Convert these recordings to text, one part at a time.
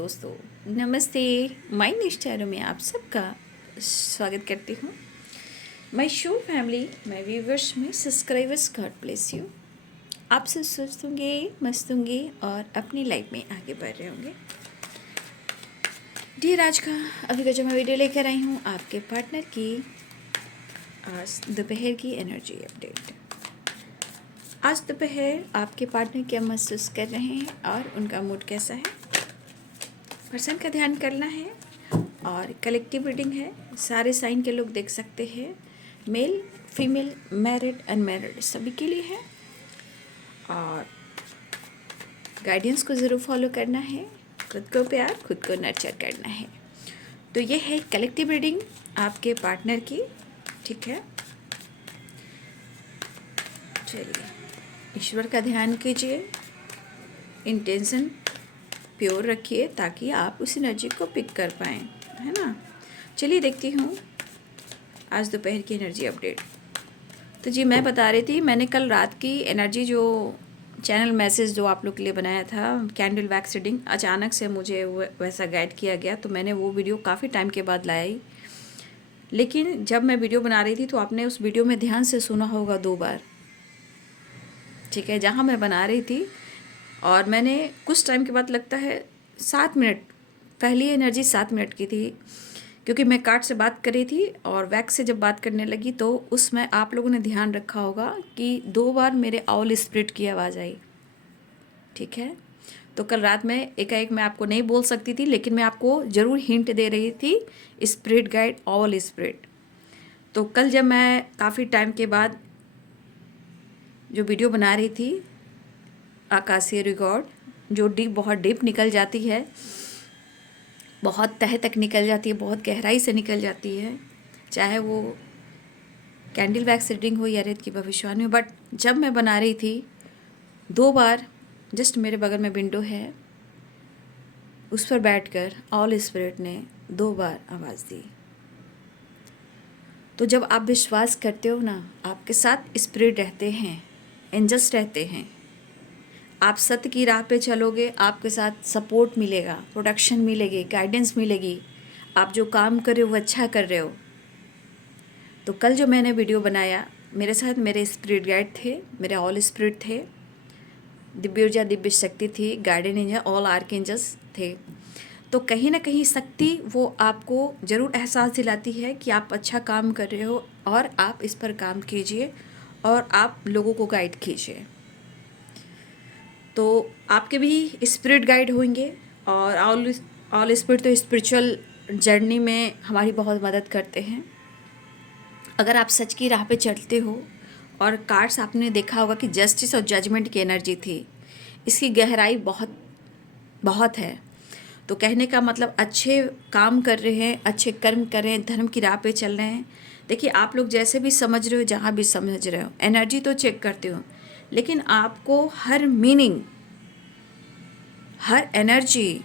दोस्तों, नमस्ते। माय निष्ठारों में आप सबका स्वागत करती हूँ। My show family, my viewers में सब्सक्राइबर्स, गॉड ब्लेस यू। आप सब स्वस्थ होंगे, मस्त होंगे और अपनी लाइफ में आगे बढ़ रहे होंगे। डियर, आज का अभी का जो मैं वीडियो लेकर आई हूँ आपके पार्टनर की आज दोपहर की एनर्जी अपडेट। आज दोपहर आपके पार्टनर क्या महसूस कर रहे हैं और उनका मूड कैसा है, पर्सन का ध्यान करना है। और कलेक्टिव रीडिंग है, सारे साइन के लोग देख सकते हैं, मेल फीमेल, मैरिड अनमैरिड सभी के लिए है। और गाइडेंस को ज़रूर फॉलो करना है, खुद को प्यार, खुद को नर्चर करना है। तो ये है कलेक्टिव रीडिंग आपके पार्टनर की, ठीक है। चलिए, ईश्वर का ध्यान कीजिए, इंटेंशन प्योर रखिए ताकि आप उस एनर्जी को पिक कर पाएँ, है ना। चलिए देखती हूँ आज दोपहर की एनर्जी अपडेट। तो जी, मैं बता रही थी, मैंने कल रात की एनर्जी जो चैनल मैसेज जो आप लोग के लिए बनाया था, कैंडल वैक्स रीडिंग, अचानक से मुझे वैसा गाइड किया गया तो मैंने वो वीडियो काफ़ी टाइम के बाद लाई। लेकिन जब मैं वीडियो बना रही थी तो आपने उस वीडियो में ध्यान से सुना होगा 2 बार, ठीक है, जहाँ मैं बना रही थी। और मैंने कुछ टाइम के बाद, लगता है 7 मिनट, पहली एनर्जी 7 मिनट की थी, क्योंकि मैं कार्ड से बात कर रही थी और वैक्स से जब बात करने लगी तो उसमें आप लोगों ने ध्यान रखा होगा कि 2 बार मेरे ऑल स्पिरिट की आवाज़ आई, ठीक है। तो कल रात में एकाएक मैं आपको नहीं बोल सकती थी, लेकिन मैं आपको ज़रूर हिंट दे रही थी, स्पिरिट गाइड, ऑल स्पिरिट। तो कल जब मैं काफ़ी टाइम के बाद जो वीडियो बना रही थी, आकाशीय रिकॉर्ड, जो बहुत डीप निकल जाती है, बहुत तह तक निकल जाती है, बहुत गहराई से निकल जाती है, चाहे वो कैंडल वैक्स रीडिंग हो या रेत की भविष्यवाणी हो। बट जब मैं बना रही थी 2 बार, जस्ट मेरे बगल में विंडो है, उस पर बैठकर ऑल स्पिरिट ने 2 बार आवाज़ दी। तो जब आप विश्वास करते हो ना, आपके साथ स्पिरिट रहते हैं, एंजल्स रहते हैं, आप सत्य की राह पे चलोगे, आपके साथ सपोर्ट मिलेगा, प्रोटेक्शन मिलेगी, गाइडेंस मिलेगी, आप जो काम कर रहे हो वो अच्छा कर रहे हो। तो कल जो मैंने वीडियो बनाया, मेरे साथ मेरे स्पिरिट गाइड थे, मेरे ऑल स्पिरिट थे, दिव्य ऊर्जा, दिव्य शक्ति थी, गार्डियन एंजल, ऑल आर्कएंजल्स थे। तो कहीं ना कहीं शक्ति वो आपको ज़रूर एहसास दिलाती है कि आप अच्छा काम कर रहे हो और आप इस पर काम कीजिए और आप लोगों को गाइड कीजिए। तो आपके भी स्पिरिट गाइड होंगे और ऑल स्पिरिट तो स्पिरिचुअल जर्नी में हमारी बहुत मदद करते हैं। अगर आप सच की राह पे चलते हो, और कार्ड्स आपने देखा होगा कि जस्टिस और जजमेंट की एनर्जी थी, इसकी गहराई बहुत बहुत है। तो कहने का मतलब, अच्छे काम कर रहे हैं, अच्छे कर्म कर रहे हैं, धर्म की राह पे चल रहे हैं। देखिए, आप लोग जैसे भी समझ रहे हो, जहाँ भी समझ रहे हो, एनर्जी तो चेक करते हो, लेकिन आपको हर मीनिंग, हर एनर्जी,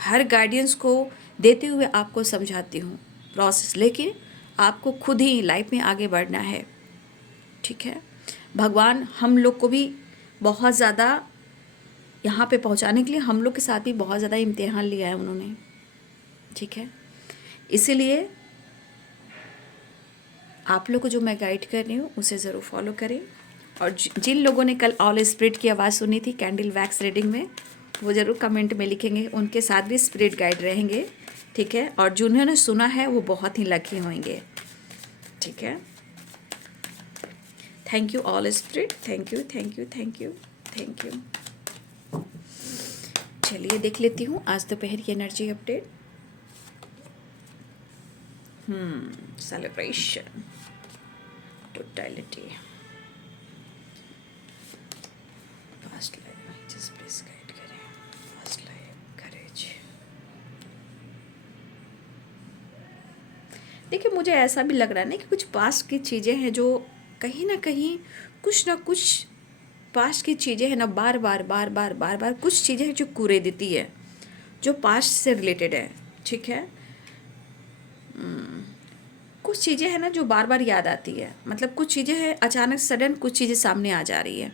हर गाइडेंस को देते हुए आपको समझाती हूँ प्रोसेस, लेकिन आपको खुद ही लाइफ में आगे बढ़ना है, ठीक है। भगवान हम लोग को भी बहुत ज़्यादा यहाँ पे पहुँचाने के लिए हम लोग के साथ भी बहुत ज़्यादा इम्तिहान लिया है उन्होंने, ठीक है। इसीलिए आप लोग को जो मैं गाइड कर रही हूँ उसे ज़रूर फॉलो करें। और जिन लोगों ने कल ऑल स्पिरिट की आवाज़ सुनी थी कैंडल वैक्स रीडिंग में, वो ज़रूर कमेंट में लिखेंगे, उनके साथ भी स्पिरिट गाइड रहेंगे, ठीक है। और जिन्होंने सुना है वो बहुत ही लकी होंगे, ठीक है। Thank you all spirit, thank you, thank you, thank you, thank you. चलिए देख लेती हूँ आज दोपहर की energy update. Celebration, totality, fast life, just please guide करें, फास्ट लाइफ, करेज। देखिए, मुझे ऐसा भी लग रहा है ना कि कुछ पास्ट की चीज़ें हैं जो कहीं ना कहीं, कुछ ना कुछ पास्ट की चीज़ें हैं ना, बार बार बार बार बार बार कुछ चीज़ें हैं जो कूरे देती है, जो पास्ट से रिलेटेड है, ठीक है। कुछ चीज़ें हैं ना जो बार बार याद आती है, मतलब कुछ चीज़ें हैं अचानक सडन कुछ चीज़ें सामने आ जा रही है।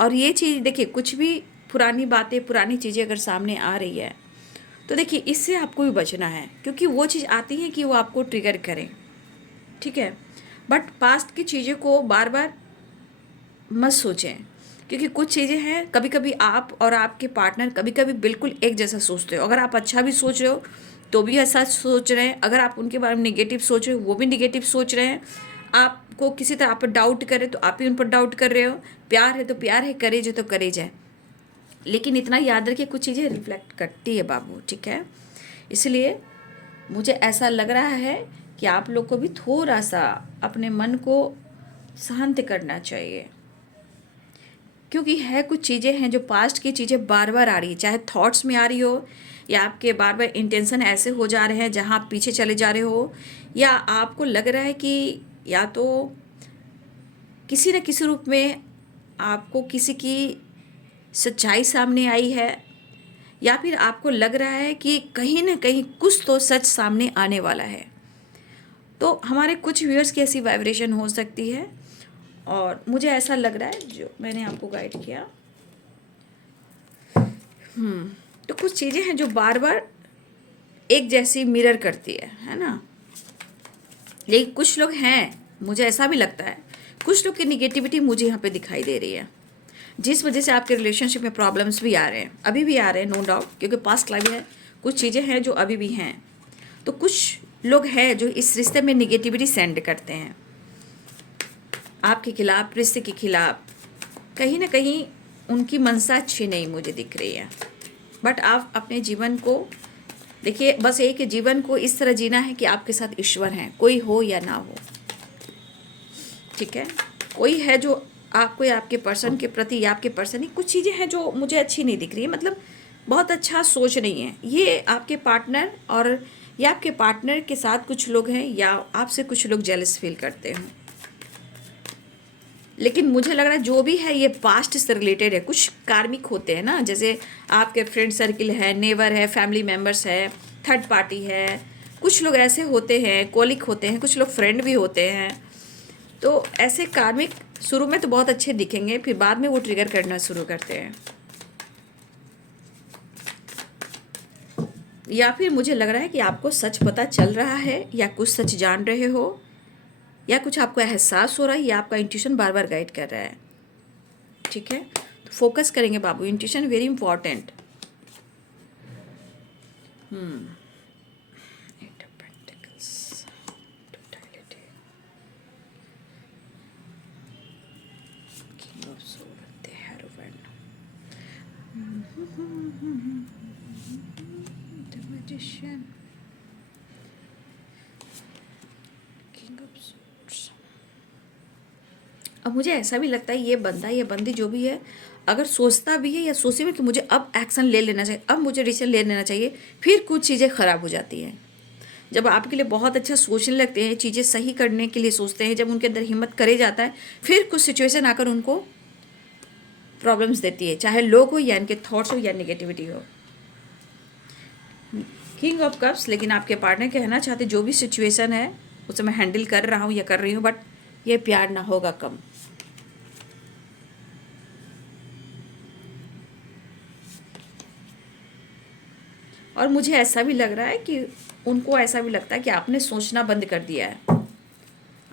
और ये चीज़ देखिए, कुछ भी पुरानी बातें, पुरानी चीज़ें अगर सामने आ रही है तो देखिए इससे आपको भी बचना है, क्योंकि वो चीज़ आती है कि वो आपको ट्रिगर करें, ठीक है। बट पास्ट की चीज़ें को बार बार मत सोचें, क्योंकि कुछ चीज़ें हैं कभी कभी आप और आपके पार्टनर कभी कभी बिल्कुल एक जैसा सोचते हो। अगर आप अच्छा भी सोच रहे हो तो भी ऐसा सोच रहे हैं, अगर आप उनके बारे में निगेटिव सोच रहे हो वो भी निगेटिव सोच रहे हैं, आपको किसी तरह आप पर डाउट करे तो आप ही उन पर डाउट कर रहे हो, प्यार है तो प्यार है, करेज है तो करेज है। लेकिन इतना याद रखिए कुछ चीज़ें रिफ्लेक्ट करती है बाबू, ठीक है। इसलिए मुझे ऐसा लग रहा है कि आप लोग को भी थोड़ा सा अपने मन को शांत करना चाहिए, क्योंकि है कुछ चीज़ें हैं जो पास्ट की चीज़ें बार बार आ रही है, चाहे थॉट्स में आ रही हो या आपके बार बार इंटेंशन ऐसे हो जा रहे हैं जहाँ आप पीछे चले जा रहे हो, या आपको लग रहा है कि या तो किसी न किसी रूप में आपको किसी की सच्चाई सामने आई है, या फिर आपको लग रहा है कि कहीं ना कहीं कुछ तो सच सामने आने वाला है। तो हमारे कुछ व्यूअर्स की ऐसी वाइब्रेशन हो सकती है, और मुझे ऐसा लग रहा है जो मैंने आपको गाइड किया। तो कुछ चीज़ें हैं जो बार बार एक जैसी मिरर करती है ना। लेकिन कुछ लोग हैं, मुझे ऐसा भी लगता है कुछ लोग की निगेटिविटी मुझे यहाँ पे दिखाई दे रही है, जिस वजह से आपके रिलेशनशिप में प्रॉब्लम्स भी आ रहे हैं, अभी भी आ रहे हैं, नो डाउट, क्योंकि पास्ट लाइफ है, कुछ चीज़ें हैं जो अभी भी हैं। तो कुछ लोग हैं जो इस रिश्ते में निगेटिविटी सेंड करते हैं आपके खिलाफ, रिश्ते के खिलाफ। कहीं ना कहीं उनकी मनसा अच्छी नहीं मुझे दिख रही है। बट आप अपने जीवन को देखिए, बस एक जीवन को इस तरह जीना है कि आपके साथ ईश्वर हैं, कोई हो या ना हो, ठीक है। कोई है जो आपको या आपके पर्सन के प्रति, या आपके पर्सन ही, कुछ चीज़ें हैं जो मुझे अच्छी नहीं दिख रही है, मतलब बहुत अच्छा सोच नहीं है ये आपके पार्टनर, और या आपके पार्टनर के साथ कुछ लोग हैं, या आपसे कुछ लोग जेलस फील करते हैं। लेकिन मुझे लग रहा है जो भी है ये पास्ट से रिलेटेड है, कुछ कार्मिक होते हैं ना, जैसे आपके फ्रेंड सर्किल है, नेबर है, फैमिली मेम्बर्स है, थर्ड पार्टी है, कुछ लोग ऐसे होते हैं, कोलिक होते हैं, कुछ लोग फ्रेंड भी होते हैं। तो ऐसे कार्मिक शुरू में तो बहुत अच्छे दिखेंगे, फिर बाद में वो ट्रिगर करना शुरू करते हैं। या फिर मुझे लग रहा है कि आपको सच पता चल रहा है, या कुछ सच जान रहे हो, या कुछ आपको एहसास हो रहा है, या आपका इंट्यूशन बार बार गाइड कर रहा है, ठीक है। तो फोकस करेंगे बाबू, intuition very important. Eight of Pentacles, Totality, King of Swords, the Hierophant, the Magician, King of Swords। अब मुझे ऐसा भी लगता है ये बंदा या बंदी जो भी है, अगर सोचता भी है या सोचे भी कि मुझे अब एक्शन ले लेना चाहिए, अब मुझे डिसीजन ले लेना चाहिए, फिर कुछ चीज़ें ख़राब हो जाती हैं। जब आपके लिए बहुत अच्छा सोचने लगते हैं, चीज़ें सही करने के लिए सोचते हैं, जब उनके अंदर हिम्मत करे जाता है, फिर कुछ सिचुएशन आकर उनको प्रॉब्लम्स देती है, चाहे लोग हो या इनके थॉट्स हो या नेगेटिविटी हो। किंग ऑफ कप्स, लेकिन आपके पार्टनर कहना चाहते जो भी सिचुएशन है उसे मैं हैंडल कर रहा हूँ या कर रही हूँ, बट ये प्यार ना होगा कम। और मुझे ऐसा भी लग रहा है कि उनको ऐसा भी लगता है कि आपने सोचना बंद कर दिया है,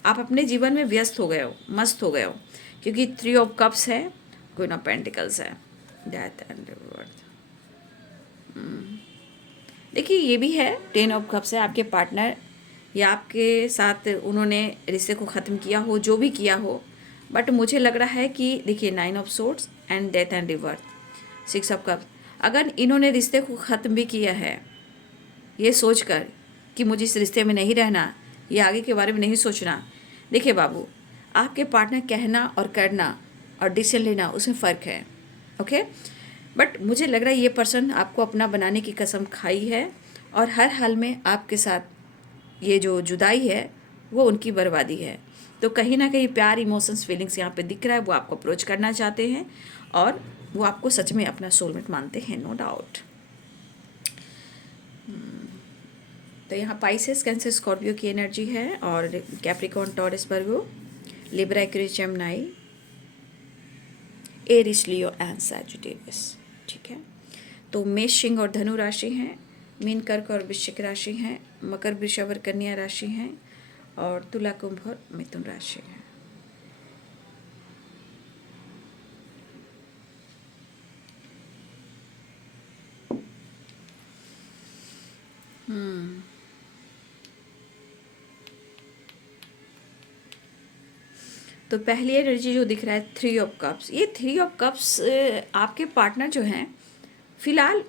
आप अपने जीवन में व्यस्त हो गए हो, मस्त हो गए हो, क्योंकि 3 ऑफ कप्स है, क्वीन ऑफ पेंटिकल्स है, डेथ एंड रिवर्थ। देखिए ये भी है, 10 ऑफ कप्स है, आपके पार्टनर या आपके साथ उन्होंने रिश्ते को ख़त्म किया हो, जो भी किया हो, बट मुझे लग रहा है कि देखिए 9 of swords and death and रिवर्थ, 6 of cups. अगर इन्होंने रिश्ते को ख़त्म भी किया है ये सोचकर कि मुझे इस रिश्ते में नहीं रहना, ये आगे के बारे में नहीं सोचना, देखिए बाबू, आपके पार्टनर कहना और करना और डिसीजन लेना उसमें फ़र्क है, ओके। बट मुझे लग रहा है ये पर्सन आपको अपना बनाने की कसम खाई है, और हर हाल में आपके साथ ये जो जुदाई है वो उनकी बर्बादी है। तो कहीं ना कहीं प्यार, इमोशंस, फीलिंग्स यहाँ पे दिख रहा है, वो आपको अप्रोच करना चाहते हैं, और वो आपको सच में अपना सोलमेट मानते हैं, नो डाउट। तो यहाँ पाइसेस, कैंसर, स्कॉर्पियो की एनर्जी है, और Capricorn, Taurus, Virgo, Libra, Aquarius, Gemini, Aries, Leo and Sagittarius, ठीक है। तो मेष, सिंह और धनु राशि हैं, मीन, कर्क और वृश्चिक राशि हैं, मकर, वृषभ और कन्या राशि हैं, और तुला, कुंभ और मिथुन राशि है। तो पहली एनर्जी जो दिख रहा है 3 ऑफ कप्स, ये 3 ऑफ कप्स आपके पार्टनर जो हैं फिलहाल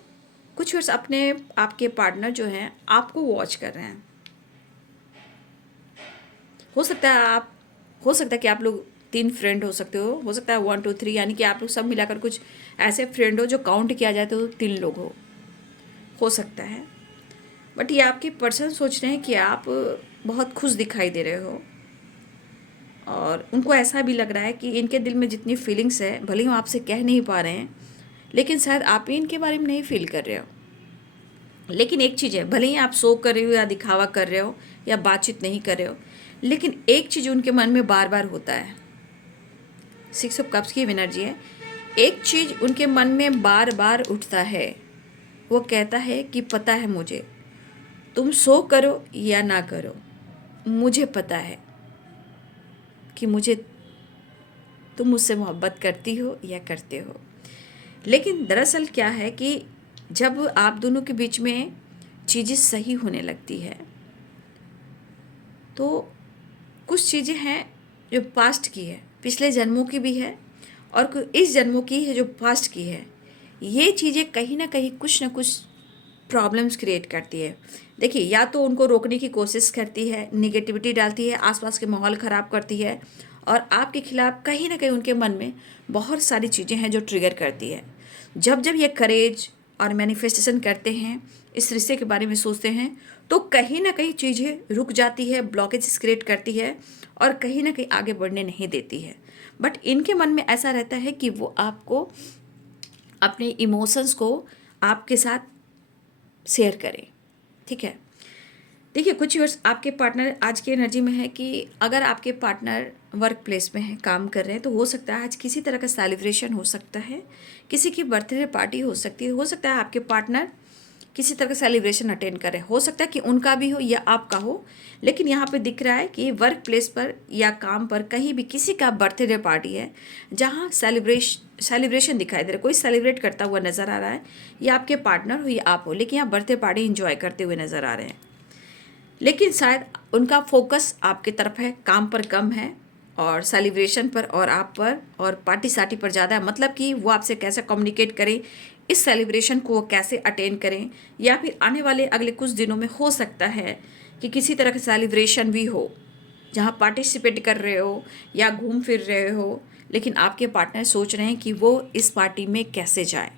कुछ वर्ष अपने आपके पार्टनर जो हैं आपको वॉच कर रहे हैं। हो सकता है कि आप लोग 3 फ्रेंड हो सकते हो सकता है 1 2 3, यानी कि आप लोग सब मिलाकर कुछ ऐसे फ्रेंड हो जो काउंट किया जाए तो 3 लोग हो सकता है। बट ये आपके पर्सन सोच रहे हैं कि आप बहुत खुश दिखाई दे रहे हो, और उनको ऐसा भी लग रहा है कि इनके दिल में जितनी फीलिंग्स है भले ही वो आपसे कह नहीं पा रहे हैं, लेकिन शायद आप ही इनके बारे में नहीं फील कर रहे हो। लेकिन एक चीज़ है, भले ही आप शो कर रहे हो या दिखावा कर रहे हो या बातचीत नहीं कर रहे हो, लेकिन एक चीज़ उनके मन में बार बार होता है। 6 ऑफ कप्स की एनर्जी है। एक चीज़ उनके मन में बार बार उठता है, वो कहता है कि पता है मुझे, तुम शो करो या ना करो, मुझे पता है कि तुम मुझसे मोहब्बत करती हो या करते हो। लेकिन दरअसल क्या है कि जब आप दोनों के बीच में चीज़ें सही होने लगती है तो कुछ चीज़ें हैं जो पास्ट की है, पिछले जन्मों की भी है, और इस जन्मों की है जो पास्ट की है। ये चीज़ें कहीं ना कहीं कुछ ना कुछ प्रॉब्लम्स क्रिएट करती है। देखिए, या तो उनको रोकने की कोशिश करती है, निगेटिविटी डालती है, आसपास के माहौल ख़राब करती है, और आपके खिलाफ कहीं ना कहीं उनके मन में बहुत सारी चीज़ें हैं जो ट्रिगर करती है। जब जब ये करेज और मैनिफेस्टेशन करते हैं, इस रिश्ते के बारे में सोचते हैं, तो कहीं ना कहीं चीज़ें रुक जाती है, ब्लॉकेज क्रिएट करती है, और कहीं ना कहीं आगे बढ़ने नहीं देती है। बट इनके मन में ऐसा रहता है कि वो आपको अपने इमोशंस को आपके साथ शेयर करें। ठीक है, देखिए, कुछ वर्ष आपके पार्टनर आज की एनर्जी में है कि अगर आपके पार्टनर वर्क प्लेस में है, काम कर रहे हैं, तो हो सकता है आज किसी तरह का सेलिब्रेशन हो सकता है, किसी की बर्थडे पार्टी हो सकती है, हो सकता है आपके पार्टनर किसी तरह का सेलिब्रेशन अटेंड करें, हो सकता है कि उनका भी हो या आपका हो। लेकिन यहाँ पे दिख रहा है कि वर्क प्लेस पर या काम पर कहीं भी किसी का बर्थडे पार्टी है जहाँ सेलिब्रेशन दिखाई दे रहा है, कोई सेलिब्रेट करता हुआ नज़र आ रहा है, या आपके पार्टनर हो या आप हो, लेकिन यहाँ बर्थडे पार्टी इंजॉय करते हुए नज़र आ रहे हैं। लेकिन शायद उनका फोकस आपकी तरफ है, काम पर कम है, और सेलिब्रेशन पर और आप पर और पार्टी सार्टी पर ज़्यादा है। मतलब कि वो आपसे कैसे कम्युनिकेट करें, इस सेलिब्रेशन को वो कैसे अटेंड करें, या फिर आने वाले अगले कुछ दिनों में हो सकता है कि किसी तरह का सेलिब्रेशन भी हो जहाँ पार्टिसिपेट कर रहे हो या घूम फिर रहे हो, लेकिन आपके पार्टनर सोच रहे हैं कि वो इस पार्टी में कैसे जाए,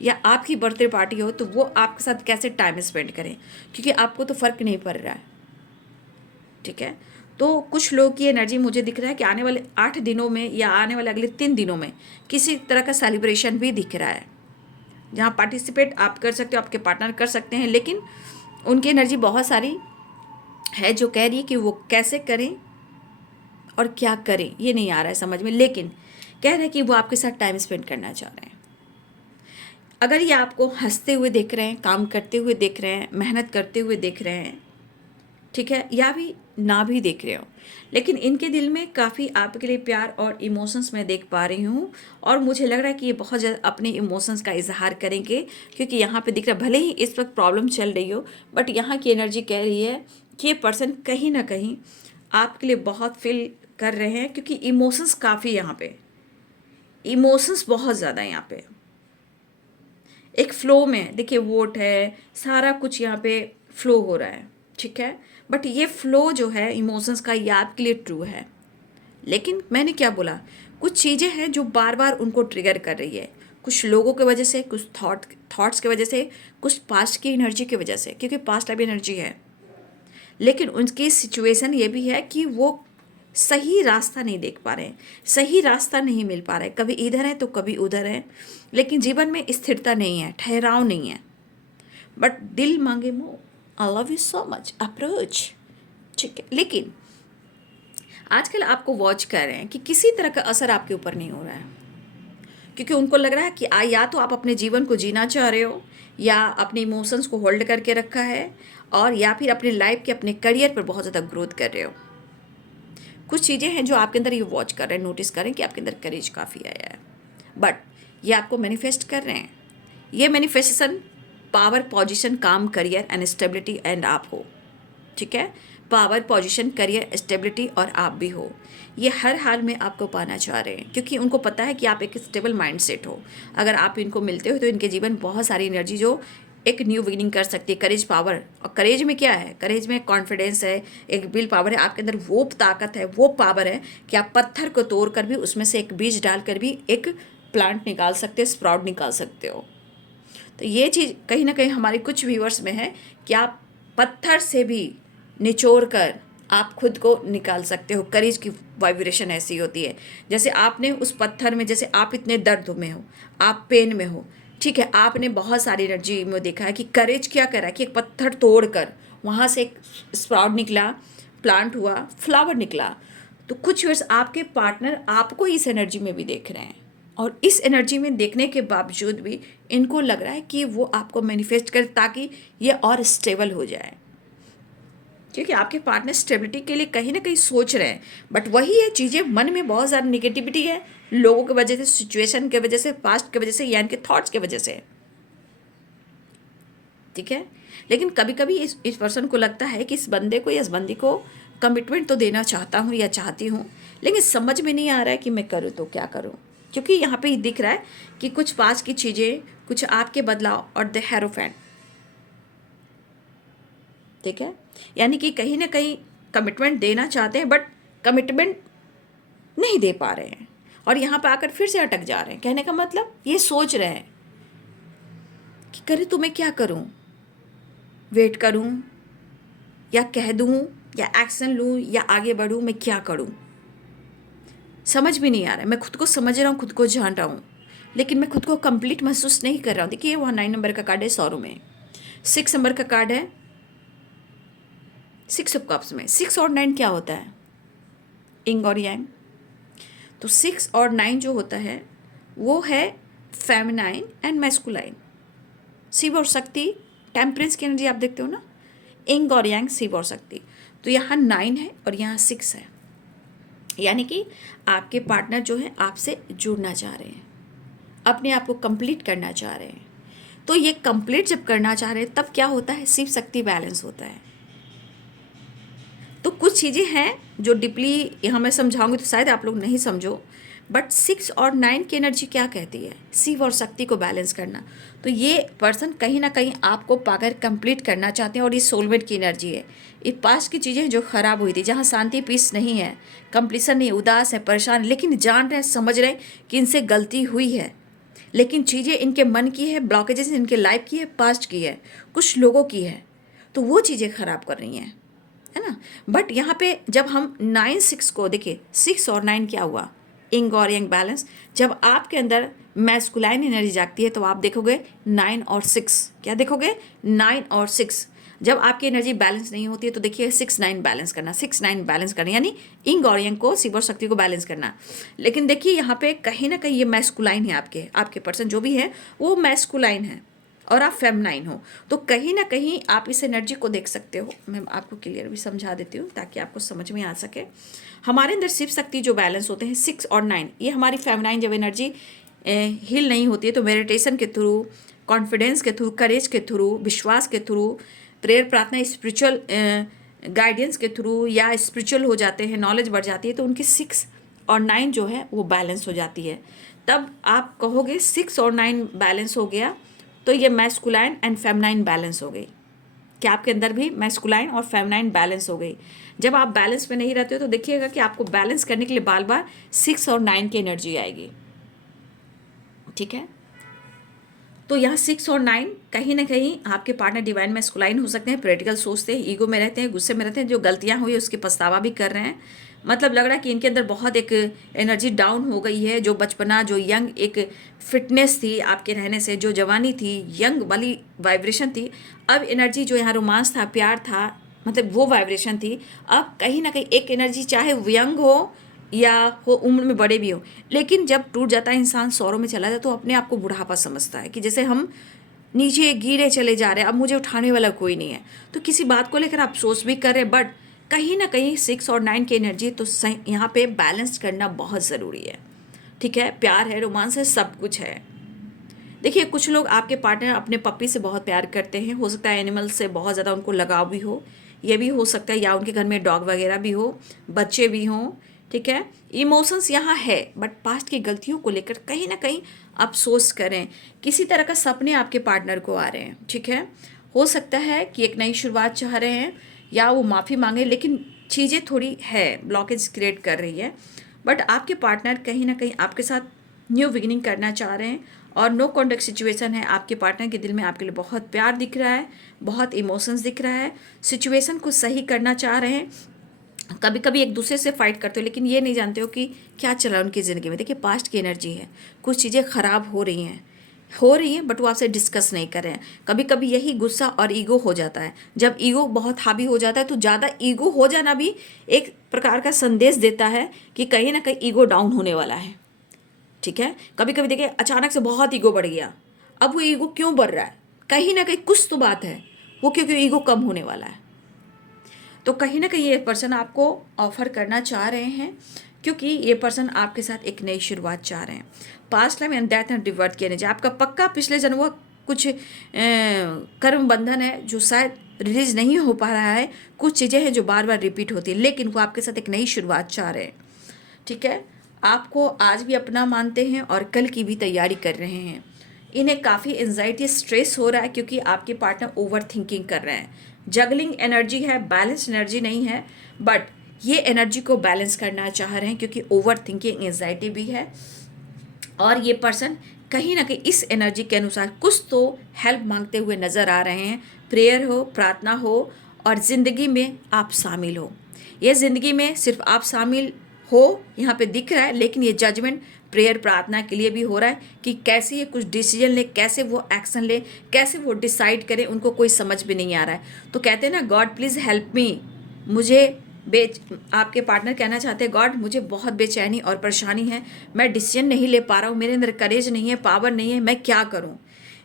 या आपकी बर्थडे पार्टी हो तो वो आपके साथ कैसे टाइम स्पेंड करें, क्योंकि आपको तो फ़र्क नहीं पड़ रहा है। ठीक है, तो कुछ लोग की एनर्जी मुझे दिख रहा है कि आने वाले 8 दिनों में या आने वाले अगले 3 दिनों में किसी तरह का सेलिब्रेशन भी दिख रहा है जहाँ पार्टिसिपेट आप कर सकते हो, आपके पार्टनर कर सकते हैं, लेकिन उनकी एनर्जी बहुत सारी है जो कह रही है कि वो कैसे करें और क्या करें ये नहीं आ रहा है समझ में, लेकिन कह रहे हैं कि वो आपके साथ टाइम स्पेंड करना चाह रहे हैं। अगर ये आपको हंसते हुए देख रहे हैं, काम करते हुए देख रहे हैं, मेहनत करते हुए देख रहे हैं, ठीक है, या भी ना भी देख रहे हो, लेकिन इनके दिल में काफ़ी आपके लिए प्यार और इमोशंस मैं देख पा रही हूँ, और मुझे लग रहा है कि ये बहुत ज़्यादा अपने इमोशंस का इजहार करेंगे, क्योंकि यहाँ पे दिख रहा है भले ही इस वक्त प्रॉब्लम चल रही हो, बट यहाँ की एनर्जी कह रही है कि ये पर्सन कहीं ना कहीं आपके लिए बहुत फील कर रहे हैं, क्योंकि इमोशंस काफ़ी यहाँ पे, इमोशंस बहुत ज़्यादा यहाँ पे एक फ़्लो में, देखिए वोट है, सारा कुछ यहाँ पे फ्लो हो रहा है। ठीक है, बट ये फ़्लो जो है इमोशंस का, ये आपके लिए ट्रू है, लेकिन मैंने क्या बोला, कुछ चीज़ें हैं जो बार बार उनको ट्रिगर कर रही है, कुछ लोगों की वजह से, कुछ थॉट्स की वजह से, कुछ पास्ट की एनर्जी की वजह से, क्योंकि पास्ट अभी एनर्जी है, लेकिन उनकी सिचुएशन ये भी है कि वो सही रास्ता नहीं देख पा रहे हैं, सही रास्ता नहीं मिल पा रहा है, कभी इधर है तो कभी उधर है, लेकिन जीवन में स्थिरता नहीं है, ठहराव नहीं है, बट दिल मांगे मोह, I love you so much approach. ठीक है, लेकिन आजकल आपको वॉच कर रहे हैं कि किसी तरह का असर आपके ऊपर नहीं हो रहा है, क्योंकि उनको लग रहा है कि या तो आप अपने जीवन को जीना चाह रहे हो, या अपने इमोशंस को होल्ड करके रखा है, और या फिर अपने लाइफ के अपने करियर पर बहुत ज़्यादा ग्रोथ कर रहे हो। कुछ चीज़ें हैं जो आपके अंदर ये वॉच कर रहे हैं, नोटिस कर रहे हैं कि आपके अंदर करेज काफ़ी आया है, बट ये आपको मैनिफेस्ट कर रहे हैं। ये मैनिफेस्टेशन पावर, पोजीशन, काम, करियर एंड स्टेबिलिटी एंड आप हो, ठीक है। पावर, पोजीशन, करियर, स्टेबिलिटी और आप भी हो। ये हर हाल में आपको पाना चाह रहे हैं, क्योंकि उनको पता है कि आप एक स्टेबल माइंडसेट हो। अगर आप इनको मिलते हो तो इनके जीवन बहुत सारी एनर्जी जो एक न्यू बिगिनिंग कर सकती है। करेज, पावर, और करेज में क्या है? करेज में कॉन्फिडेंस है, एक विल पावर है, आपके अंदर वो ताकत है, वो पावर है कि आप पत्थर को तोड़ कर भी उसमें से एक बीज डालकर भी एक प्लांट निकाल सकते हो, स्प्राउट निकाल सकते हो। तो ये चीज़ कहीं ना कहीं हमारे कुछ व्यूअर्स में है कि आप पत्थर से भी निचोड़ कर आप खुद को निकाल सकते हो। करेज की वाइब्रेशन ऐसी होती है, जैसे आपने उस पत्थर में, जैसे आप इतने दर्द में हो, आप पेन में हो, ठीक है, आपने बहुत सारी एनर्जी में देखा है कि करेज क्या कर रहा है कि एक पत्थर तोड़ कर वहाँ से एक स्प्राउट निकला, प्लांट हुआ, फ्लावर निकला। तो कुछ व्यूअर्स आपके पार्टनर आपको इस एनर्जी में भी देख रहे हैं, और इस एनर्जी में देखने के बावजूद भी इनको लग रहा है कि वो आपको मैनिफेस्ट करे ताकि ये और स्टेबल हो जाए, क्योंकि आपके पार्टनर स्टेबिलिटी के लिए कहीं ना कहीं सोच रहे हैं। बट वही है, चीज़ें मन में बहुत ज़्यादा निगेटिविटी है, लोगों की वजह से, सिचुएशन की वजह से, पास्ट की वजह से, या इनके थॉट्स की वजह से, ठीक है। लेकिन कभी कभी इस पर्सन को लगता है कि इस बंदे को या इस बंदी को कमिटमेंट तो देना चाहता हूँ या चाहती हूँ, लेकिन समझ में नहीं आ रहा है कि मैं करूँ तो क्या करूँ, क्योंकि यहाँ पे दिख रहा है कि कुछ पास की चीज़ें, कुछ आपके बदलाव और द हेरोफैंट, ठीक है। यानी कि कहीं ना कहीं कमिटमेंट देना चाहते हैं बट कमिटमेंट नहीं दे पा रहे हैं, और यहाँ पे आकर फिर से अटक जा रहे हैं। कहने का मतलब ये सोच रहे हैं कि करे तो मैं क्या करूँ, वेट करूँ या कह दूँ या एक्शन लूँ या आगे बढ़ूँ, मैं क्या करूँ समझ भी नहीं आ रहा है। मैं खुद को समझ रहा हूँ, खुद को जान रहा हूँ, लेकिन मैं खुद को कंप्लीट महसूस नहीं कर रहा हूँ। देखिए वहाँ 9 नंबर का कार्ड है सौरों में, 6 नंबर का कार्ड है 6 ऑफ कप्स में। 6 और 9 क्या होता है? इंग और यांग। तो 6 और 9 जो होता है वो है फेमिनाइन एंड मैस्कुलाइन, शिव और शक्ति, टेम्परेंस की एनर्जी आप देखते हो ना, इंग और यांग, शिव और शक्ति। तो यहाँ 9 है और यहाँ 6 है, यानी कि आपके पार्टनर जो है आपसे जुड़ना चाह रहे हैं, अपने आप को कंप्लीट करना चाह रहे हैं। तो ये कंप्लीट जब करना चाह रहे हैं तब क्या होता है? शिव शक्ति बैलेंस होता है। तो कुछ चीज़ें हैं जो डीपली यहाँ मैं समझाऊंगी तो शायद आप लोग नहीं समझो, बट 6 और 9 की एनर्जी क्या कहती है? शिव और शक्ति को बैलेंस करना। तो ये पर्सन कहीं ना कहीं आपको पाकर कंप्लीट करना चाहते हैं, और ये सोलमेट की एनर्जी है। ये पास्ट की चीज़ें जो खराब हुई थी, जहाँ शांति पीस नहीं है, कंप्लीसन नहीं, उदास है, परेशान, लेकिन जान रहे हैं, समझ रहे हैं कि इनसे गलती हुई है, लेकिन चीज़ें इनके मन की है, ब्लॉकेजेस इनके लाइफ की है, पास्ट की है, कुछ लोगों की है, तो वो चीज़ें खराब कर रही हैं, है ना। बट यहाँ पे जब हम 9-6 को देखिए, 6 और 9 क्या हुआ? इंग और यंग बैलेंस। जब आपके अंदर मैस्कुलाइन एनर्जी जागती है तो आप देखोगे 9 और 6, क्या देखोगे? 9 और 6। जब आपकी एनर्जी बैलेंस नहीं होती है तो देखिए 6-9 बैलेंस करना, 6-9 बैलेंस करना, यानी इंग और यंग को, शिव और शक्ति को बैलेंस करना। लेकिन देखिए यहाँ पे कहीं ना कहीं ये मैस्कुलाइन है, आपके पर्सन जो भी है वो मैस्कुलाइन है और आप फेमनाइन हो, तो कहीं ना कहीं आप इस एनर्जी को देख सकते हो। मैं आपको क्लियर भी समझा देती हूँ ताकि आपको समझ में आ सके। हमारे अंदर शिव शक्ति जो बैलेंस होते हैं 6 और 9, ये हमारी फेमनाइन जब एनर्जी हील नहीं होती है तो मेडिटेशन के थ्रू, कॉन्फिडेंस के थ्रू, करेज के थ्रू, विश्वास के थ्रू, प्रेयर, प्रार्थना, स्पिरिचुअल गाइडेंस के थ्रू या स्पिरिचुअल हो जाते हैं, नॉलेज बढ़ जाती है, तो उनकी 6 और 9 जो है वो बैलेंस हो जाती है। तब आप कहोगे 6 और 9 बैलेंस हो गया, तो ये मैस्कुलाइन एंड फेमनाइन बैलेंस हो गई। कि आपके अंदर भी मैस्कुलाइन और फेमनाइन बैलेंस हो गई। जब आप बैलेंस में नहीं रहते हो तो देखिएगा कि आपको बैलेंस करने के लिए बार बार 6 और 9 की एनर्जी आएगी, ठीक है। तो यहाँ 6 और 9 कहीं ना कहीं आपके पार्टनर डिवाइन मैस्कुलाइन हो सकते हैं, प्रैक्टिकल सोचते हैं, ईगो में रहते हैं, गुस्से में रहते हैं, जो गलतियाँ हुई उसके पछतावा भी कर रहे हैं। मतलब लग रहा है कि इनके अंदर बहुत एक एनर्जी डाउन हो गई है। जो बचपना, जो यंग एक फिटनेस थी आपके रहने से, जो जवानी थी, यंग वाली वाइब्रेशन थी, अब एनर्जी जो यहाँ रोमांस था, प्यार था, मतलब वो वाइब्रेशन थी, अब कहीं ना कहीं एक एनर्जी चाहे यंग हो या हो उम्र में बड़े भी हो, लेकिन जब टूट जाता है इंसान, सौरों में चला जाता है तो अपने आप को बुढ़ापा समझता है। कि जैसे हम नीचे गिरे चले जा रहे हैं, अब मुझे उठाने वाला कोई नहीं है। तो किसी बात को लेकर आप सोच भी कर रहे हैं, बट कहीं ना कहीं 6 और 9 की एनर्जी, तो यहाँ पे बैलेंस करना बहुत ज़रूरी है। ठीक है, प्यार है, रोमांस है, सब कुछ है। देखिए, कुछ लोग आपके पार्टनर अपने पप्पी से बहुत प्यार करते हैं, हो सकता है एनिमल से बहुत ज़्यादा उनको लगाव भी हो, ये भी हो सकता है, या उनके घर में डॉग वगैरह भी हो, बच्चे भी हों। ठीक है, इमोशंस यहाँ है, बट पास्ट की गलतियों को लेकर कहीं ना कहीं अफसोस करें। किसी तरह का सपने आपके पार्टनर को आ रहे हैं। ठीक है, हो सकता है कि एक नई शुरुआत चाह रहे हैं, या वो माफ़ी मांगे, लेकिन चीज़ें थोड़ी है ब्लॉकेज क्रिएट कर रही है। बट आपके पार्टनर कहीं ना कहीं आपके साथ न्यू बिगिनिंग करना चाह रहे हैं, और नो कॉन्टेक्ट सिचुएशन है। आपके पार्टनर के दिल में आपके लिए बहुत प्यार दिख रहा है, बहुत इमोशंस दिख रहा है, सिचुएशन को सही करना चाह रहे हैं। कभी कभी एक दूसरे से फाइट करते हो, लेकिन ये नहीं जानते हो कि क्या चला उनकी ज़िंदगी में। देखिए, पास्ट की एनर्जी है, कुछ चीज़ें ख़राब हो रही हैं, बट वो आपसे डिस्कस नहीं कर रहे हैं। कभी कभी यही गुस्सा और ईगो हो जाता है। जब ईगो बहुत हावी हो जाता है, तो ज़्यादा ईगो हो जाना भी एक प्रकार का संदेश देता है कि कहीं ना कहीं ईगो डाउन होने वाला है। ठीक है, कभी कभी देखिए अचानक से बहुत ईगो बढ़ गया। अब वो ईगो क्यों बढ़ रहा है? कहीं ना कहीं कुछ तो बात है, वो क्योंकि ईगो कम होने वाला है। तो कहीं ना कहीं ये पर्सन आपको ऑफर करना चाह रहे हैं, क्योंकि ये पर्सन आपके साथ एक नई शुरुआत चाह रहे हैं। Past life and death and revert किया नहीं, आपका पक्का पिछले जन्म हुआ कुछ कर्म बंधन है जो शायद रिलीज नहीं हो पा रहा है। कुछ चीज़ें हैं जो बार बार रिपीट होती है, लेकिन वो आपके साथ एक नई शुरुआत चाह रहे हैं। ठीक है, आपको आज भी अपना मानते हैं और कल की भी तैयारी कर रहे हैं। इन्हें काफ़ी एंजाइटी स्ट्रेस हो रहा है, क्योंकि आपके पार्टनर ओवर थिंकिंग कर रहे हैं। जगलिंग एनर्जी है, बैलेंस एनर्जी नहीं है, बट ये एनर्जी को बैलेंस करना चाह रहे हैं, क्योंकि ओवर थिंकिंग एंजाइटी भी है। और ये पर्सन कहीं ना कहीं इस एनर्जी के अनुसार कुछ तो हेल्प मांगते हुए नज़र आ रहे हैं। प्रेयर हो, प्रार्थना हो, और ज़िंदगी में आप शामिल हो। ये ज़िंदगी में सिर्फ आप शामिल हो यहाँ पे दिख रहा है, लेकिन ये जजमेंट प्रेयर प्रार्थना के लिए भी हो रहा है कि कैसे ये कुछ डिसीजन ले, कैसे वो एक्शन ले, कैसे वो डिसाइड करें, उनको कोई समझ भी नहीं आ रहा है। तो कहते हैं ना, गॉड प्लीज़ हेल्प मी। मुझे आपके पार्टनर कहना चाहते हैं, गॉड मुझे बहुत बेचैनी और परेशानी है, मैं डिसीजन नहीं ले पा रहा हूँ, मेरे अंदर करेज नहीं है, पावर नहीं है, मैं क्या करूँ।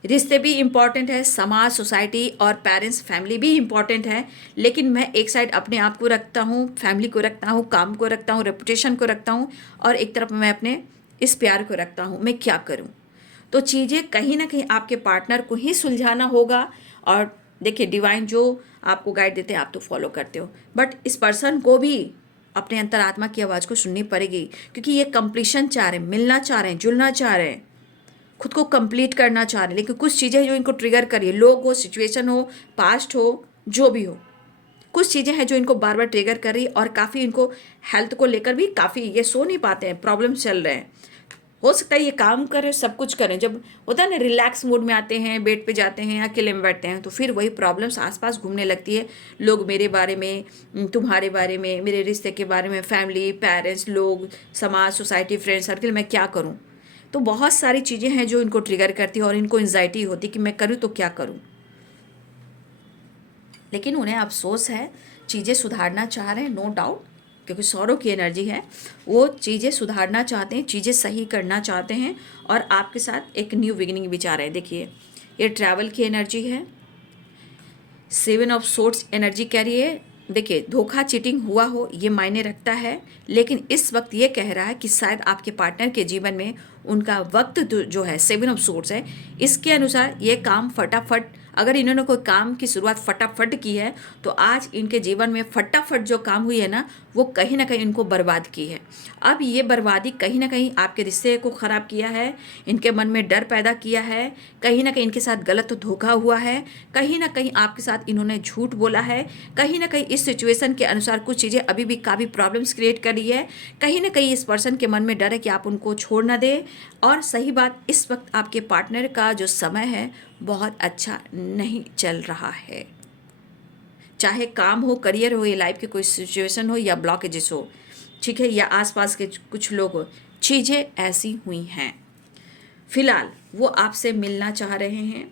रिश्ते भी इम्पॉर्टेंट है, समाज, सोसाइटी और पेरेंट्स, फैमिली भी इम्पॉर्टेंट है, लेकिन मैं एक साइड अपने आप को रखता हूँ, फैमिली को रखता हूँ, काम को रखता हूँ, रेपुटेशन को रखता हूँ, और एक तरफ मैं अपने इस प्यार को रखता हूँ, मैं क्या करूँ। तो चीज़ें कहीं ना कहीं आपके पार्टनर को ही सुलझाना होगा। और देखिए, डिवाइन जो आपको गाइड देते हैं आप तो फॉलो करते हो, बट इस पर्सन को भी अपने अंतरात्मा की आवाज़ को सुननी पड़ेगी, क्योंकि ये कंप्लीशन चाह रहे हैं, मिलना चाह रहे हैं, जुलना चाह रहे हैं, खुद को कंप्लीट करना चाह रहे हैं। लेकिन कुछ चीज़ें जो इनको ट्रिगर करिए, लोग हो, सिचुएशन हो, पास्ट हो, जो भी हो, कुछ चीज़ें हैं जो इनको बार बार ट्रिगर कर रही है, और काफ़ी इनको हेल्थ को लेकर भी काफ़ी ये सो नहीं पाते हैं, प्रॉब्लम चल रहे हैं। हो सकता है ये काम करें, सब कुछ करें, जब होता है ना रिलैक्स मूड में आते हैं, बेड पे जाते हैं, अकेले में बैठते हैं, तो फिर वही प्रॉब्लम्स आसपास घूमने लगती है। लोग मेरे बारे में, तुम्हारे बारे में, मेरे रिश्ते के बारे में, फैमिली, पेरेंट्स, लोग, समाज, सोसाइटी, फ्रेंड सर्कल, मैं क्या करूं। तो बहुत सारी चीज़ें हैं जो इनको ट्रिगर करती है, और इनको एंजाइटी होती है कि मैं करूँ तो क्या करूँ। लेकिन उन्हें अफसोस है, चीज़ें सुधारना चाह रहे हैं, नो डाउट, क्योंकि सौरों की एनर्जी है, वो चीज़ें सुधारना चाहते हैं, चीज़ें सही करना चाहते हैं, और आपके साथ एक न्यू बिगिनिंग भी चाह रहे हैं। देखिए, ये ट्रैवल की एनर्जी है, 7 ऑफ सोर्ड्स एनर्जी कह रही है। देखिए, धोखा, चीटिंग हुआ हो ये मायने रखता है, लेकिन इस वक्त ये कह रहा है कि शायद आपके पार्टनर के जीवन में उनका वक्त जो है 7 ऑफ सोर्ड्स है, इसके अनुसार ये काम फटाफट, अगर इन्होंने कोई काम की शुरुआत फटाफट की है, तो आज इनके जीवन में फटाफट जो काम हुई है ना, वो कहीं ना कहीं इनको बर्बाद की है। अब ये बर्बादी कहीं ना कहीं आपके रिश्ते को ख़राब किया है, इनके मन में डर पैदा किया है, कहीं ना कहीं इनके साथ गलत धोखा हुआ है, कहीं ना कहीं आपके साथ इन्होंने झूठ बोला है, कहीं ना कहीं इस सिचुएशन के अनुसार कुछ चीज़ें अभी भी काफ़ी प्रॉब्लम्स क्रिएट कर रही है। कहीं ना कहीं इस पर्सन के मन में डर है कि आप उनको छोड़ ना दें। और सही बात, इस वक्त आपके पार्टनर का जो समय है बहुत अच्छा नहीं चल रहा है, चाहे काम हो, करियर हो, या लाइफ की कोई सिचुएशन हो, या ब्लॉकेजेस हो, ठीक है, या आसपास के कुछ लोग हो, चीज़ें ऐसी हुई हैं। फिलहाल वो आपसे मिलना चाह रहे हैं,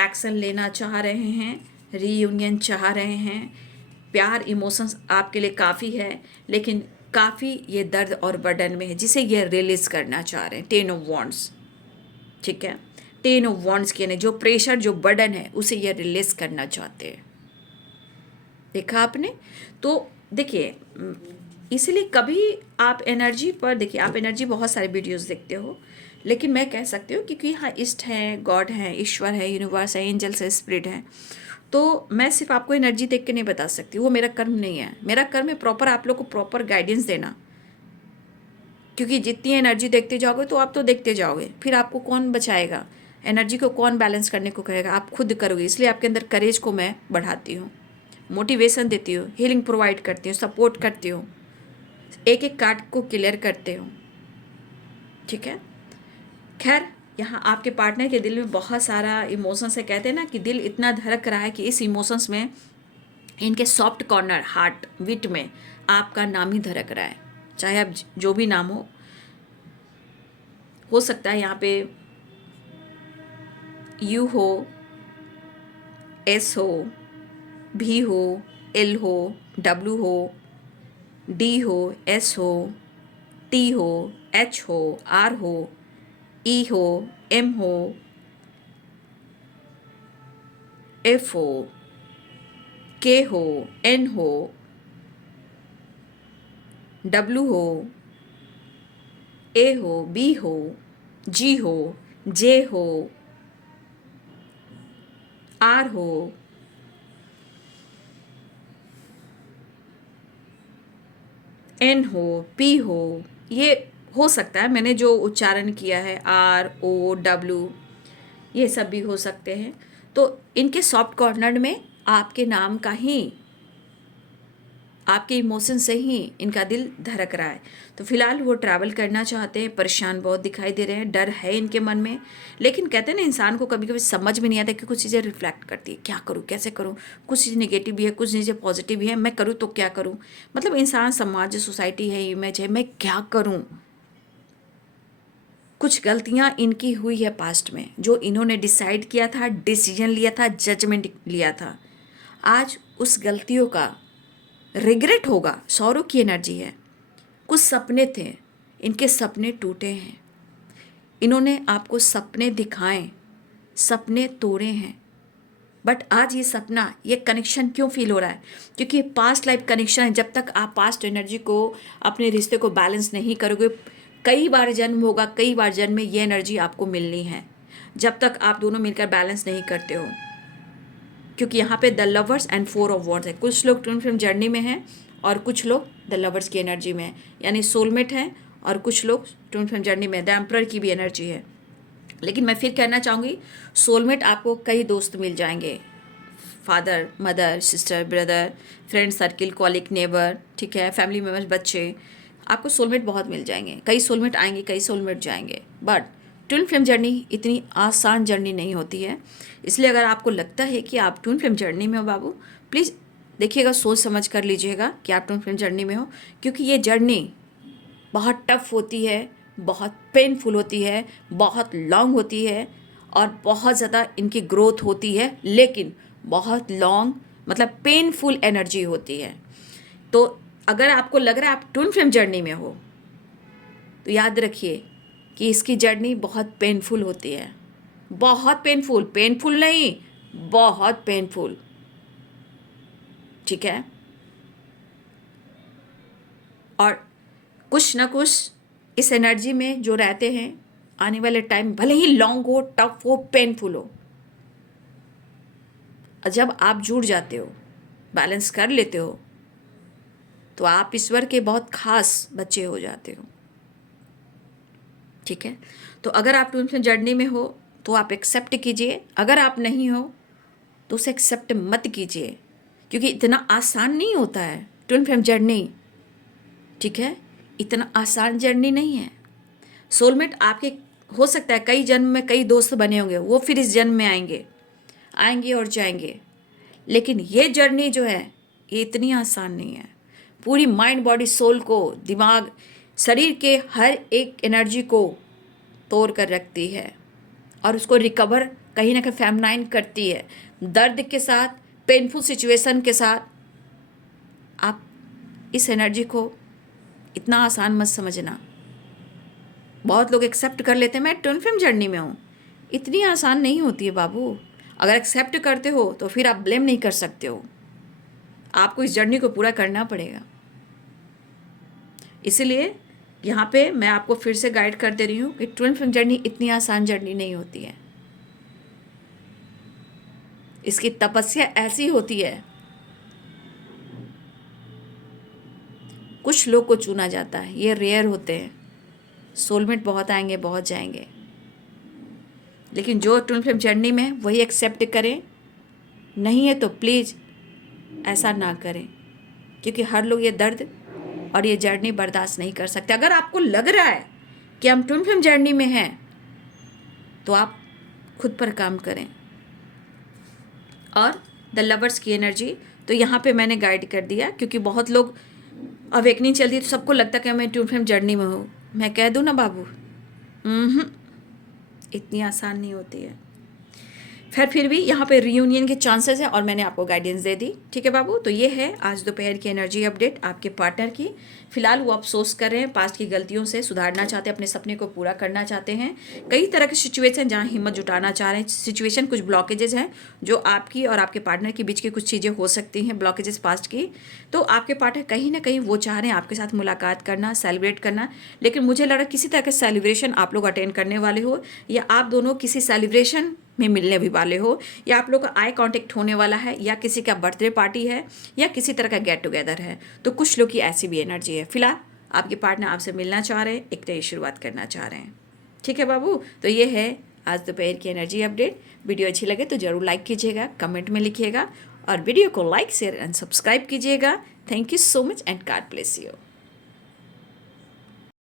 एक्शन लेना चाह रहे हैं, रीयूनियन चाह रहे हैं, प्यार, इमोशंस आपके लिए काफ़ी है, लेकिन काफ़ी ये दर्द और बर्डन में है, जिसे ये रिलीज़ करना चाह रहे हैं। 10 ऑफ वॉन्ड्स, ठीक है, टेन ऑफ वॉन्ड्स की एनर्जी, जो प्रेशर, जो बर्डन है, उसे ये रिलीज करना चाहते हैं। देखा आपने? तो देखिए, इसलिए कभी आप एनर्जी पर देखिए, आप एनर्जी बहुत सारे वीडियोस देखते हो, लेकिन मैं कह सकती हूँ क्योंकि हाँ इष्ट हैं, गॉड हैं, ईश्वर है, यूनिवर्स है, एंजल्स है, स्पिरिट है, तो मैं सिर्फ आपको एनर्जी देख के नहीं बता सकती, वो मेरा कर्म नहीं है। मेरा कर्म है प्रॉपर आप लोग को प्रॉपर गाइडेंस देना, क्योंकि जितनी एनर्जी देखते जाओगे तो आप तो देखते जाओगे, फिर आपको कौन बचाएगा? एनर्जी को कौन बैलेंस करने को कहेगा? आप खुद करोगे। इसलिए आपके अंदर करेज को मैं बढ़ाती हूँ, मोटिवेशन देती हूँ, हीलिंग प्रोवाइड करती हूँ, सपोर्ट करती हूँ, एक एक कार्ड को क्लियर करते हूँ। ठीक है? खैर, यहाँ आपके पार्टनर के दिल में बहुत सारा इमोशंस है। कहते हैं ना कि दिल इतना धड़क रहा है कि इस इमोशंस में, इनके सॉफ्ट कॉर्नर हार्ट विट में आपका नाम ही धड़क रहा है। चाहे आप जो भी नाम हो सकता है यहाँ पे यू हो, एस हो, भी हो, एल हो, डब्ल्यू हो, डी हो, एस हो, टी हो, एच हो, आर हो, ई हो, एम हो, एफ हो, के हो, एन हो, डब्ल्यू हो, ए हो, बी हो, जी हो, जे हो, आर हो, एन हो, पी हो। ये हो सकता है मैंने जो उच्चारण किया है, आर ओ डब्ल्यू, ये सब भी हो सकते हैं। तो इनके सॉफ्ट कॉर्नर में आपके नाम का ही, आपके इमोशन से ही इनका दिल धड़क रहा है। तो फिलहाल वो ट्रैवल करना चाहते हैं, परेशान बहुत दिखाई दे रहे हैं, डर है इनके मन में। लेकिन कहते हैं ना, इंसान को कभी कभी समझ में नहीं आता कि कुछ चीज़ें रिफ्लेक्ट करती है, क्या करूँ, कैसे करूँ। कुछ चीज़ नेगेटिव भी है, कुछ चीज़ें पॉजिटिव भी है, मैं करूँ तो क्या करूँ। मतलब इंसान, समाज, सोसाइटी है, इमेज है, मैं क्या करूँ। कुछ गलतियाँ इनकी हुई है पास्ट में, जो इन्होंने डिसाइड किया था, डिसीजन लिया था, जजमेंट लिया था। आज उस गलतियों का रिग्रेट होगा। सौरों की एनर्जी है। कुछ सपने थे, इनके सपने टूटे हैं। इन्होंने आपको सपने दिखाए, सपने तोड़े हैं, बट आज ये सपना, ये कनेक्शन क्यों फील हो रहा है? क्योंकि ये पास्ट लाइफ कनेक्शन है। जब तक आप पास्ट एनर्जी को, अपने रिश्ते को बैलेंस नहीं करोगे, कई बार जन्म होगा, कई बार जन्म में ये एनर्जी आपको मिलनी है, जब तक आप दोनों मिलकर बैलेंस नहीं करते हो। क्योंकि यहाँ पे the lovers and four of wands है। कुछ लोग ट्विन फ्लेम जर्नी में हैं और कुछ लोग द लवर्स की एनर्जी में, यानी सोलमेट हैं, और कुछ लोग ट्विन फ्लेम जर्नी में द एम्परर की भी एनर्जी है। लेकिन मैं फिर कहना चाहूँगी, सोलमेट आपको कई दोस्त मिल जाएंगे, father, mother, sister, brother, friend circle, colic, neighbour, ठीक है, फैमिली मेम्बर्स, बच्चे, आपको सोलमेट बहुत मिल जाएंगे। कई सोलमेट आएंगे, कई सोलमेट जाएंगे, बट ट्विन फ्लेम जर्नी इतनी आसान जर्नी नहीं होती है। इसलिए अगर आपको लगता है कि आप ट्विन फ्लेम जर्नी में हो बाबू, प्लीज़ देखिएगा, सोच समझ कर लीजिएगा कि आप ट्विन फ्लेम जर्नी में हो, क्योंकि ये जर्नी बहुत टफ होती है, बहुत पेनफुल होती है, बहुत लॉन्ग होती है, और बहुत ज़्यादा इनकी ग्रोथ होती है, लेकिन बहुत लॉन्ग, मतलब पेनफुल एनर्जी होती है। तो अगर आपको लग रहा है आप ट्विन फ्लेम जर्नी में हो, तो याद रखिए कि इसकी जर्नी बहुत पेनफुल होती है। बहुत पेनफुल, पेनफुल नहीं, बहुत पेनफुल। ठीक है? और कुछ ना कुछ इस एनर्जी में जो रहते हैं, आने वाले टाइम भले ही लॉन्ग हो, टफ हो, पेनफुल हो, जब आप जुड़ जाते हो, बैलेंस कर लेते हो, तो आप ईश्वर के बहुत खास बच्चे हो जाते हो। ठीक है? तो अगर आप ट्विन फ्लेम जर्नी में हो तो आप एक्सेप्ट कीजिए, अगर आप नहीं हो तो उसे एक्सेप्ट मत कीजिए, क्योंकि इतना आसान नहीं होता है ट्विन फ्लेम जर्नी। ठीक है? इतना आसान जर्नी नहीं है। सोलमेट आपके हो सकता है कई जन्म में कई दोस्त बने होंगे, वो फिर इस जन्म में आएंगे और जाएंगे, लेकिन ये जर्नी जो है, ये इतनी आसान नहीं है। पूरी माइंड, बॉडी, सोल को, दिमाग, शरीर के हर एक एनर्जी को तोड़ कर रखती है, और उसको रिकवर कहीं ना कहीं फेमनाइन करती है। दर्द के साथ, पेनफुल सिचुएशन के साथ, आप इस एनर्जी को इतना आसान मत समझना। बहुत लोग एक्सेप्ट कर लेते हैं मैं ट्विन फ्लेम जर्नी में हूँ, इतनी आसान नहीं होती है बाबू। अगर एक्सेप्ट करते हो तो फिर आप ब्लेम नहीं कर सकते हो, आपको इस जर्नी को पूरा करना पड़ेगा। इसलिए यहाँ पे मैं आपको फिर से गाइड कर दे रही हूँ कि ट्विन फ्लेम जर्नी इतनी आसान जर्नी नहीं होती है। इसकी तपस्या ऐसी होती है, कुछ लोग को चुना जाता है, ये रेयर होते हैं। सोलमेट बहुत आएंगे, बहुत जाएंगे, लेकिन जो ट्विन फ्लेम जर्नी में है वही एक्सेप्ट करें। नहीं है तो प्लीज़ ऐसा ना करें, क्योंकि हर लोग ये दर्द और ये जर्नी बर्दाश्त नहीं कर सकते। अगर आपको लग रहा है कि हम ट्विन फ्लेम जर्नी में हैं तो आप खुद पर काम करें। और द लवर्स की एनर्जी तो यहाँ पे मैंने गाइड कर दिया, क्योंकि बहुत लोग अवेकनिंग चल रही है तो सबको लगता है कि मैं ट्विन फ्लेम जर्नी में हूँ। मैं कह दूँ ना बाबू, इतनी आसान नहीं होती है। फिर भी यहाँ पे रियूनियन के चांसेस है और मैंने आपको गाइडेंस दे दी। ठीक है बाबू, तो ये है आज दोपहर की एनर्जी अपडेट आपके पार्टनर की। फिलहाल वो अफसोस कर रहे हैं, पास्ट की गलतियों से सुधारना चाहते हैं, अपने सपने को पूरा करना चाहते हैं। कई तरह की सिचुएशन जहाँ हिम्मत जुटाना चाह रहे हैं, सिचुएशन कुछ ब्लॉकेजेस हैं जो आपकी और आपके पार्टनर के बीच की कुछ चीज़ें हो सकती हैं, ब्लॉकेजेस पास्ट की। तो आपके पार्टनर कहीं ना कहीं वो चाह रहे हैं आपके साथ मुलाकात करना, सेलिब्रेट करना, लेकिन मुझे लग रहा है किसी तरह का सेलिब्रेशन आप लोग अटेंड करने वाले हो, या आप दोनों किसी सेलिब्रेशन में मिलने भी वाले हो, या आप लोग का आई कांटेक्ट होने वाला है, या किसी का बर्थडे पार्टी है, या किसी तरह का गेट टुगेदर है। तो कुछ लोग की ऐसी भी एनर्जी है। फिलहाल आपके पार्टनर आपसे मिलना चाह रहे हैं, एक नई शुरुआत करना चाह रहे हैं। ठीक है बाबू, तो ये है आज दोपहर की एनर्जी अपडेट। वीडियो अच्छी लगे तो ज़रूर लाइक कीजिएगा, कमेंट में लिखिएगा, और वीडियो को लाइक शेयर एंड सब्सक्राइब कीजिएगा। Thank you so much and God bless you.